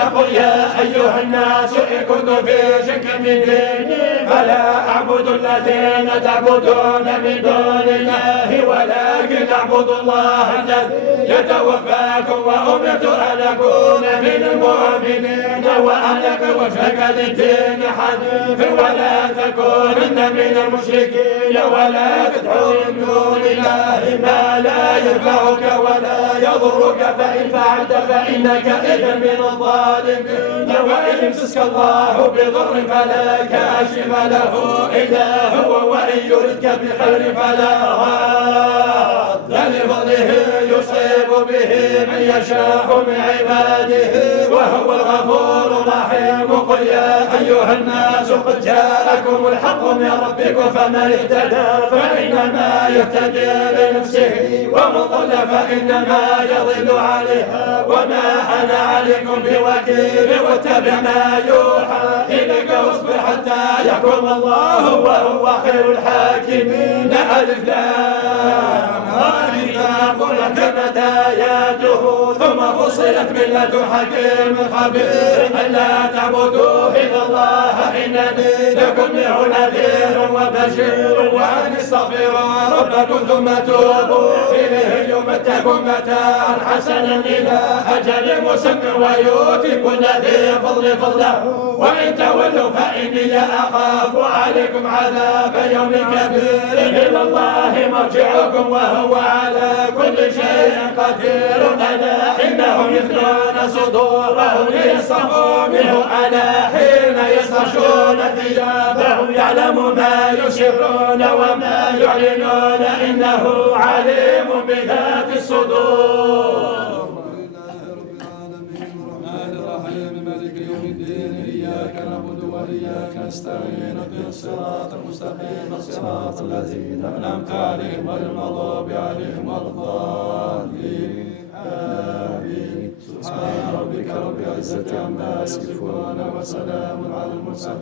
قل يا أيها الناس إن كنتم في شك من ديني فلا أعبد الذين تعبدون من دون الله ولكن أعبد الله الذي يتوفاكم وأمرت أن أكون من المؤمنين وأنك وجهك للدين حنيف ولا تكونن من المشركين ولا تدعو من دون الله ما لا ينفعك ولا يضرك فإن فعلت فإنك إذا من الظالمين وإن يمسسك الله بضر فلا كاشف له إلا هو وإن يردك بخير فلا راد لفضله يصيب به من يشاء من عباده وهو الغفور الرحيم قل يا أيها الناس قد جاءكم الحق من ربكم فمن اهتدى فإنما يهتدي لنفسه ومن ضل فإنما يضل عليها وما أنا عليكم بوكيل واتبع ما يوحى إليك واصبر حتى يحكم الله وهو خير الحاكمين ألف لام كتاب أحكمت آياته ثم فصلت من لدن حكيم خبير ألا تعبدوا إلا الله إنني لكم منه نذير وبشير وأن استغفروا ربكم ثم توبوا إليه يمتعكم متاعا حسنا إلى أجل مسمى ويؤتي كل ذي فضل فضله وإن تولوا فإني أخاف عليكم عذاب يوم كبير إلى الله مرجعكم وهو على كل شيء قدير ألا إنهم يثنون صدورهم ليصطفوا منه ألا حين يصرشون ثيابهم يعلم ما يسرون وما يعلنون إنه عليم بذات الصدور. وإياك نستعين اهدنا الصراط المستقيم صراط الذين أنعمت عليهم غير المغضوب عليهم ولا الضالين آمين. سبحان ربك رب العزة عما يصفون وسلام على المرسلين.